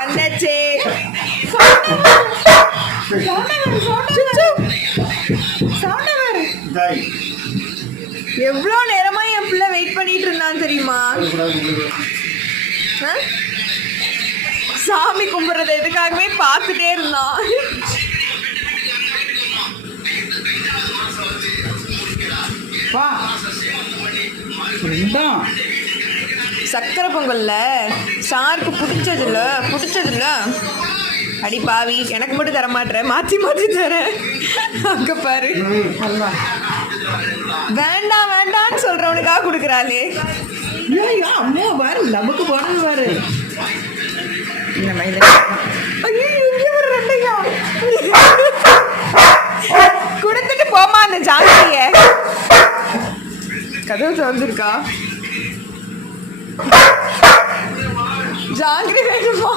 வந்தாச்சு. எவ்வளோ நேரமா என் பிள்ளை வெயிட் பண்ணிட்டு இருந்தான் தெரியுமா? சாமி கும்பிடுறது எதுக்காகவே பார்த்துட்டே இருந்தான். சக்கரை பொங்கல்ல சாருக்கு பிடிச்சதுல்ல அடி பாவி, எனக்கு மட்டும் தர மாட்டேற, மாற்றி மாற்றி தர. அங்க பாரு, வேண்டாம் வேண்டான்னு சொல்றவனுக்காக கொடுக்குறாளே. அம்மா பாரு, நமக்கு போனது பாரு. கொடுத்துட்டு போமா அந்த ஜாங்கிரிய. கதவு திறந்துருக்கா? ஜாங்கிரி வேணுமா?